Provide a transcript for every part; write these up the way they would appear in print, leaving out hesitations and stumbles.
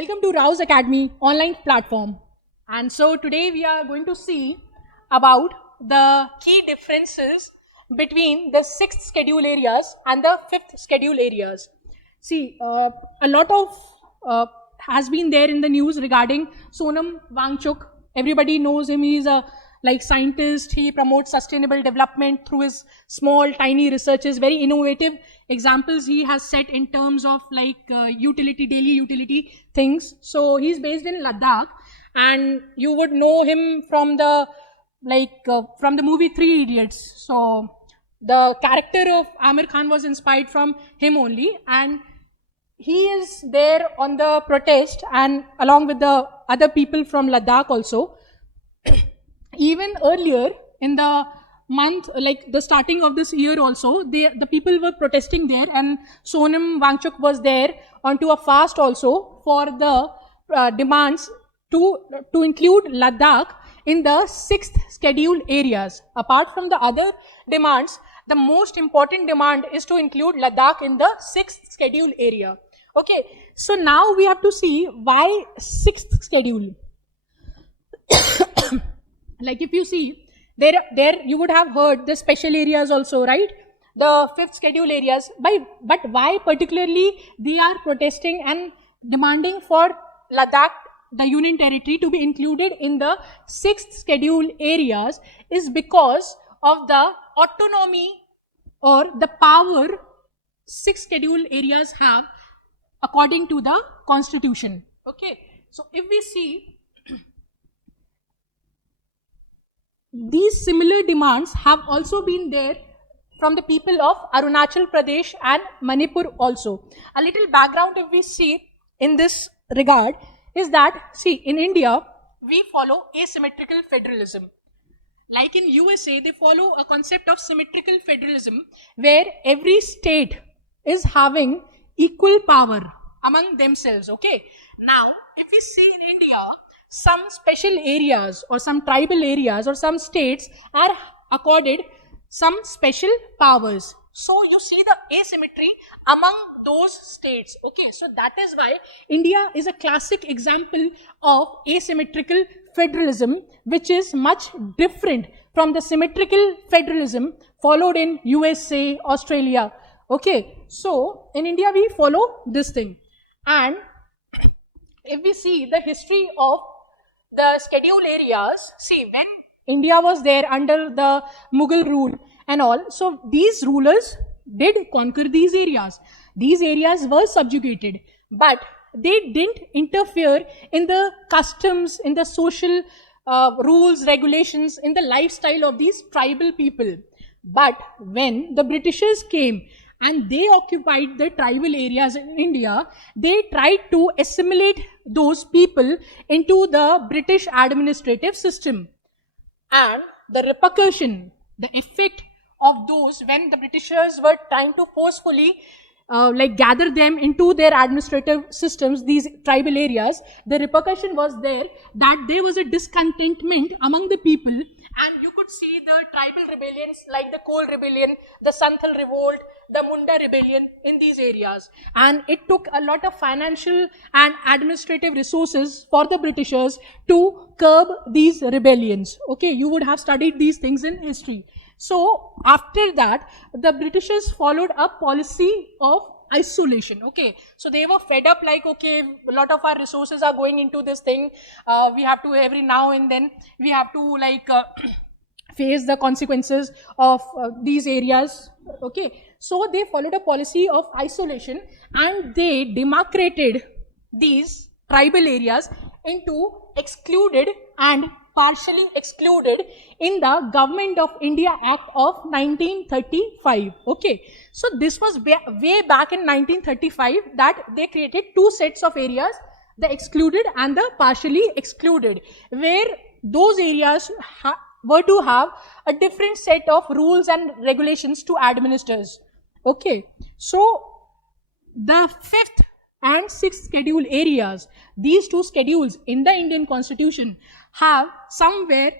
Welcome to RAO'S Academy online platform. And so today we are going to see about the key differences between the 6th schedule areas and the 5th schedule areas. See, a lot of has been there in the news regarding Sonam Wangchuk. Everybody knows him. He's a scientist. He promotes sustainable development through his small tiny researches, very innovative examples he has set in terms of daily utility things. So he's based in Ladakh, and you would know him from the movie Three Idiots. So the character of Amir Khan was inspired from him only, and he is there on the protest and along with the other people from Ladakh also. Even earlier in the month, the starting of this year also, the people were protesting there, and Sonam Wangchuk was there onto a fast also for the demands to include Ladakh in the 6th schedule areas. Apart from the other demands, the most important demand is to include Ladakh in the 6th schedule area. Okay, so now we have to see why 6th schedule. If you see, there you would have heard the special areas also, right? The 5th schedule areas. But why particularly they are protesting and demanding for Ladakh, the Union Territory, to be included in the 6th schedule areas is because of the autonomy or the power 6 schedule areas have according to the constitution. Okay, so if we see, these similar demands have also been there from the people of Arunachal Pradesh and Manipur also. A little background if we see in this regard is that, see, in India, we follow asymmetrical federalism. Like in USA, they follow a concept of symmetrical federalism where every state is having equal power among themselves. Okay. Now, if we see in India, some special areas or some tribal areas or some states are accorded some special powers. So you see the asymmetry among those states. Okay, so that is why India is a classic example of asymmetrical federalism, which is much different from the symmetrical federalism followed in USA, Australia. Okay, so in India we follow this thing. And if we see the history of the schedule areas, see, when India was there under the Mughal rule and all, so these rulers did conquer these areas. These areas were subjugated, but they didn't interfere in the customs, in the social rules, regulations, in the lifestyle of these tribal people. But when the Britishers came and they occupied the tribal areas in India, they tried to assimilate those people into the British administrative system. And the repercussion, the effect of those, when the Britishers were trying to forcefully gather them into their administrative systems, these tribal areas, the repercussion was there that there was a discontentment among the people, and you could see the tribal rebellions like the Coal Rebellion, the Santhal Revolt, the Munda Rebellion in these areas. And it took a lot of financial and administrative resources for the Britishers to curb these rebellions. Okay, you would have studied these things in history. So after that, the Britishers followed a policy of isolation. Okay, so they were fed up, okay, a lot of our resources are going into this thing. We have to, every now and then, we have to face the consequences of these areas. Okay, so they followed a policy of isolation and they demarcated these tribal areas into excluded and partially excluded in the Government of India Act of 1935. Okay, so this was way back in 1935 that they created two sets of areas, the excluded and the partially excluded, where those areas were to have a different set of rules and regulations to administers. Okay, so the 5th and 6th schedule areas, these two schedules in the Indian Constitution have somewhere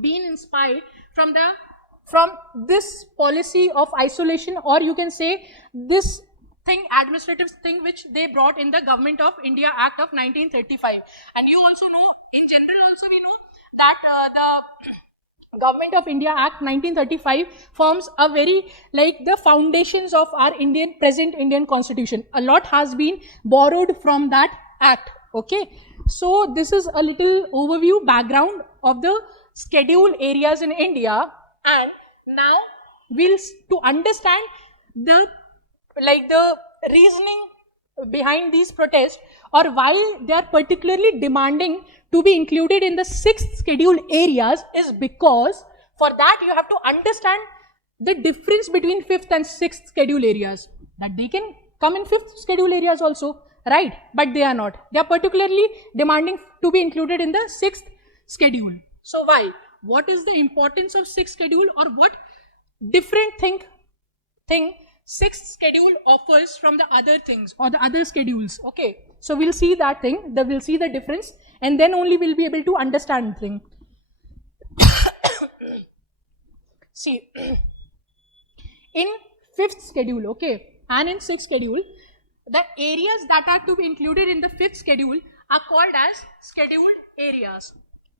been inspired from this policy of isolation, or you can say this administrative thing which they brought in the Government of India Act of 1935. And you also know, in general also we know that the Government of India Act 1935 forms a very like the foundations of our present Indian Constitution. A lot has been borrowed from that act. Okay, so this is a little overview background of the scheduled areas in India, and now to understand the reasoning behind these protests, or why they are particularly demanding to be included in the 6th scheduled areas, is because for that you have to understand the difference between 5th and 6th scheduled areas. That they can come in 5th scheduled areas also, right? But they are not. They are particularly demanding to be included in the 6th schedule. So why? What is the importance of 6th schedule, or what different thing 6th schedule offers from the other things or the other schedules? Okay, so we'll see that thing, we'll see the difference, and then only we'll be able to understand thing. See, in 5th schedule, okay, and in 6th schedule, the areas that are to be included in the 5th schedule are called as scheduled areas,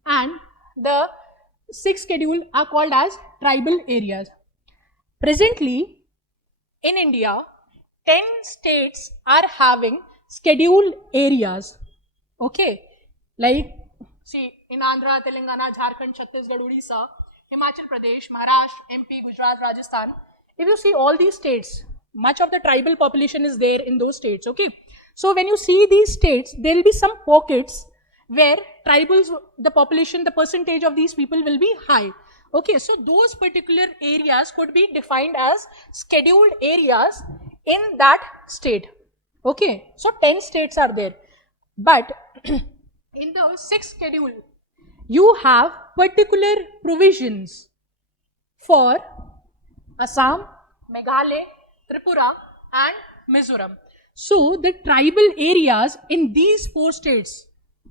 and the 6th schedule are called as tribal areas. Presently, in India, 10 states are having scheduled areas. Okay, like see, in Andhra, Telangana, Jharkhand, Chhattisgarh, Odisha, Himachal Pradesh, Maharashtra, MP, Gujarat, Rajasthan. If you see all these states, much of the tribal population is there in those states. Okay, so when you see these states, there will be some pockets where tribals, the population, the percentage of these people will be high. Okay, so those particular areas could be defined as scheduled areas in that state. Okay, so 10 states are there, but in the 6th schedule, you have particular provisions for Assam, Meghalaya, Tripura and Mizoram. So the tribal areas in these 4 states,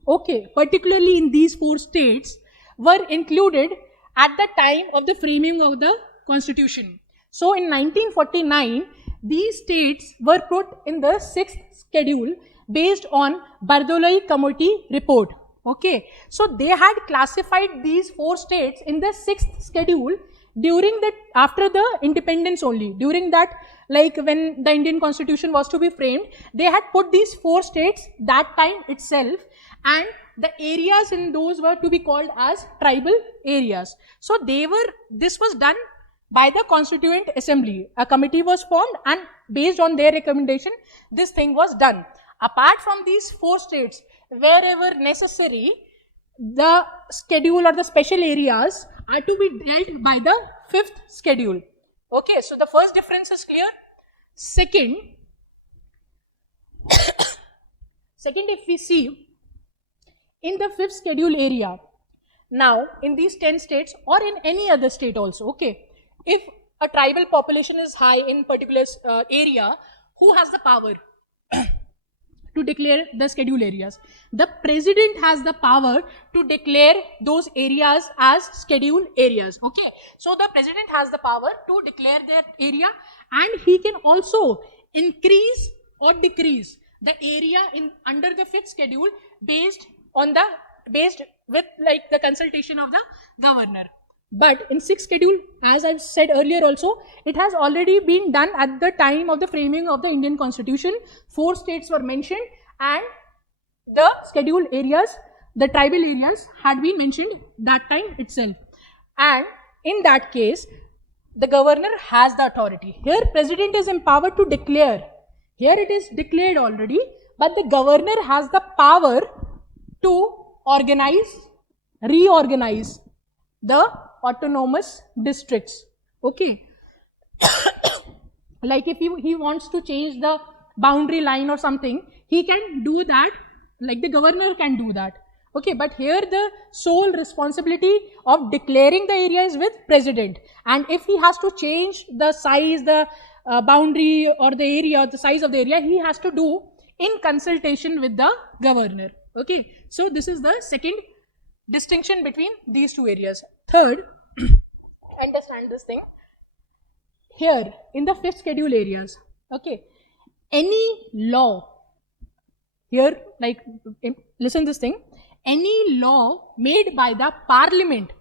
okay, particularly in these 4 states, were included at the time of the framing of the Constitution. So in 1949, these states were put in the 6th schedule based on Bardoloi Committee report. Okay, so they had classified these 4 states in the 6th schedule during after the independence only. During that, like when the Indian Constitution was to be framed, they had put these 4 states that time itself, and the areas in those were to be called as tribal areas. So this was done by the Constituent Assembly. A committee was formed, and based on their recommendation, this thing was done. Apart from these 4 states, wherever necessary, the schedule or the special areas are to be dealt by the 5th schedule. Okay, so the first difference is clear. Second, if we see in the 5th schedule area, now in these 10 states or in any other state also, okay, if a tribal population is high in particular area, who has the power to declare the scheduled areas? The president has the power to declare those areas as scheduled areas. Okay, so the president has the power to declare their area, and he can also increase or decrease the area under the 5th schedule based with like the consultation of the governor. But in 6th schedule, as I've said earlier also, it has already been done at the time of the framing of the Indian Constitution. 4 states were mentioned, and the scheduled areas, the tribal areas, had been mentioned that time itself. And in that case, the governor has the authority. Here, president is empowered to declare. Here it is declared already, but the governor has the power to reorganize the autonomous districts. Okay. Like if he wants to change the boundary line or something, he can do that, like the governor can do that. Okay, but here the sole responsibility of declaring the area is with president, and if he has to change the size, the boundary or the area, the size of the area, he has to do in consultation with the governor. Okay, so this is the second distinction between these 2 areas. Third, understand this thing. Here in the 5th schedule areas, okay, any law, here like listen this thing, any law made by the parliament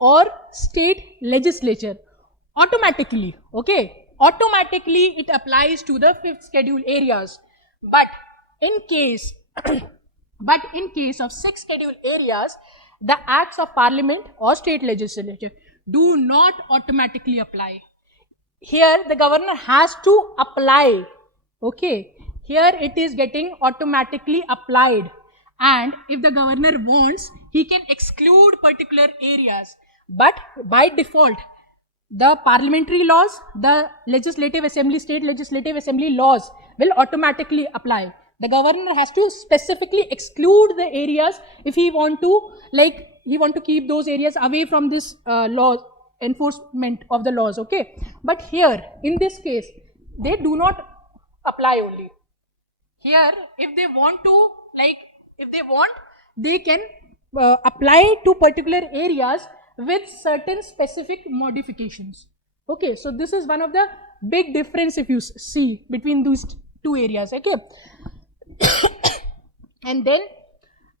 or state legislature automatically, okay, automatically it applies to the 5th schedule areas. But in case but in case of 6th schedule areas, the acts of parliament or state legislature do not automatically apply. Here the governor has to apply, okay, here it is getting automatically applied, and if the governor wants, he can exclude particular areas, but by default the parliamentary laws, the legislative assembly, state legislative assembly laws will automatically apply. The governor has to specifically exclude the areas if he want to keep those areas away from this law enforcement of the laws, okay. But here in this case they do not apply only. Here if they want, they can apply to particular areas with certain specific modifications, okay. So this is one of the big difference if you see between these two areas, okay. And then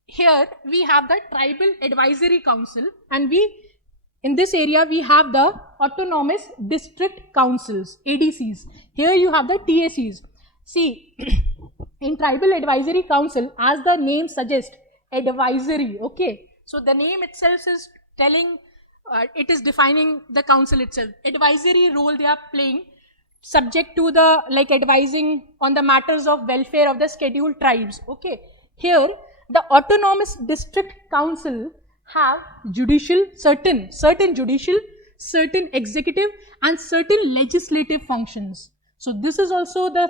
here we have the Tribal Advisory Council, and in this area we have the Autonomous District Councils, ADCs. Here you have the TACs. See, in Tribal Advisory Council, as the name suggests, advisory, okay. So the name itself is telling, it is defining the council itself. Advisory role they are playing, subject to the advising on the matters of welfare of the scheduled tribes, okay. Here the Autonomous District Council have certain judicial, certain executive and certain legislative functions. So this is also the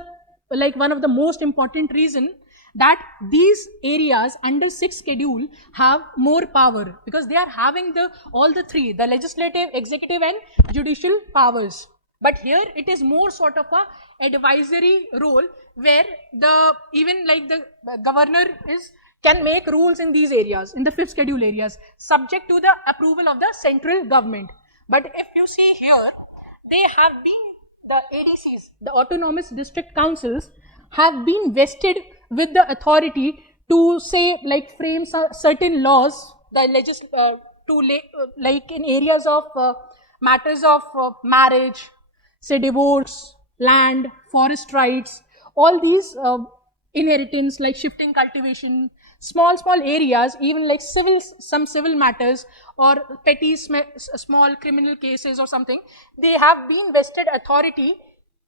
one of the most important reason that these areas under 6th schedule have more power, because they are having all the three, the legislative, executive and judicial powers. But here it is more sort of a advisory role, where the governor can make rules in these areas, in the 5th schedule areas, subject to the approval of the central government. But if you see here, they have been, the ADCs, the Autonomous District Councils, have been vested with the authority to say frame certain laws, in areas of matters of marriage, say divorce, land, forest rights, all these inheritance, shifting cultivation, small areas, even some civil matters or petty small criminal cases or something, they have been vested authority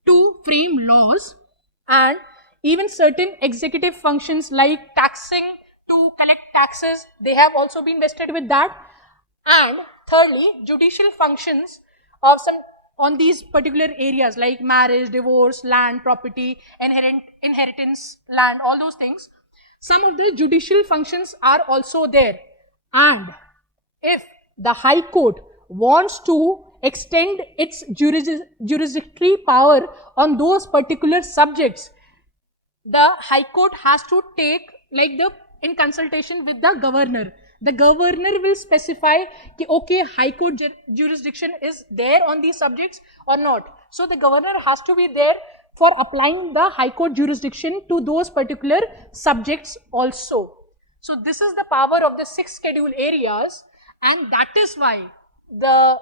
to frame laws. And even certain executive functions like taxing, to collect taxes, they have also been vested with that. And thirdly, judicial functions of on these particular areas like marriage, divorce, land, property, inheritance, land, all those things, some of the judicial functions are also there. And if the High Court wants to extend its jurisdictory power on those particular subjects, the High Court has to take in consultation with the governor. The governor will specify okay, High Court jurisdiction is there on these subjects or not. So the governor has to be there for applying the High Court jurisdiction to those particular subjects also. So this is the power of the 6th schedule areas, and that is why the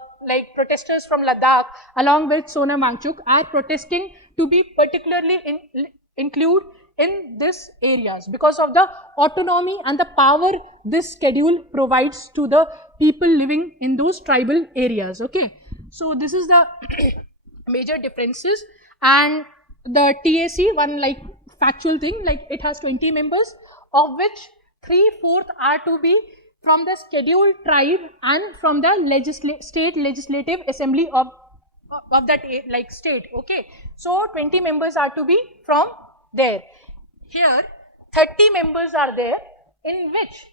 protesters from Ladakh along with Sonam Wangchuk are protesting to be particularly include in these areas, because of the autonomy and the power this schedule provides to the people living in those tribal areas, okay. So this is the major differences. And the TAC, one factual thing, it has 20 members, of which 3/4 are to be from the scheduled tribe and from the state legislative assembly of that state, okay. So 20 members are to be from there. Here 30 members are there, in which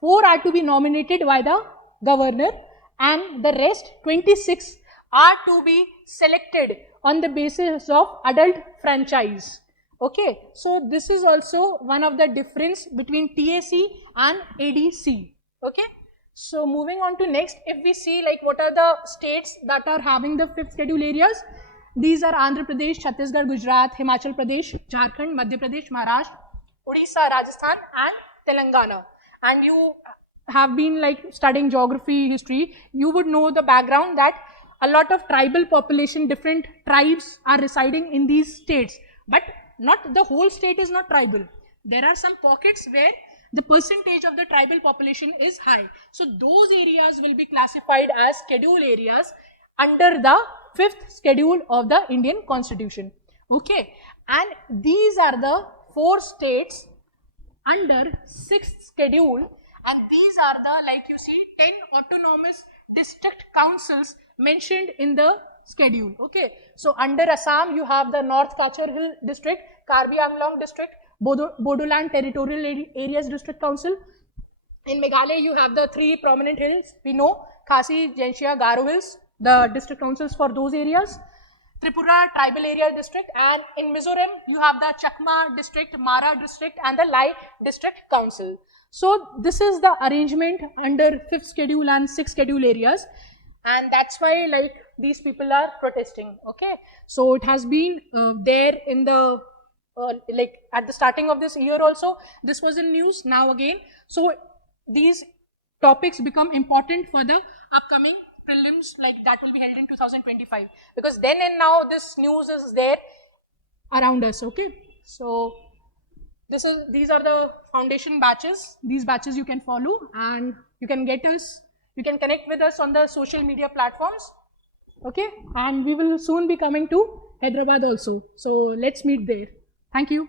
4 are to be nominated by the governor, and the rest 26 are to be selected on the basis of adult franchise, okay. So this is also one of the difference between TAC and ADC, okay. So moving on to next, if we see what are the states that are having the 5th schedule areas, These are Andhra Pradesh, Chhattisgarh, Gujarat, Himachal Pradesh, Jharkhand, Madhya Pradesh, Maharashtra, Odisha, Rajasthan and Telangana. And you have been like studying geography, history, you would know the background that a lot of tribal population, different tribes are residing in these states. But not the whole state is not tribal. There are some pockets where the percentage of the tribal population is high. So those areas will be classified as schedule areas under the 5th schedule of the Indian Constitution. Okay, and these are the 4 states under 6th schedule, and these are the, like you see, 10 autonomous district councils mentioned in the schedule. Okay, so under Assam you have the North Kachar Hill district, Karbi Anglong district, Bodoland Territorial Areas District Council. In Meghalaya you have the 3 prominent hills, we know Khasi, Jenshia, Garo Hills, the district councils for those areas. Tripura Tribal Area District, and in Mizoram you have the Chakma District, Mara District and the Lai District Council. So this is the arrangement under 5th schedule and 6th schedule areas, and that's why like these people are protesting. Okay, so it has been there in the like at the starting of this year also, this was in news now again. So these topics become important for the upcoming prelims, like that will be held in 2025, because then and now this news is there around us. Okay, so these are the foundation batches. These batches you can follow, and you can get us, you can connect with us on the social media platforms. Okay, and we will soon be coming to Hyderabad also, so let's meet there. Thank you.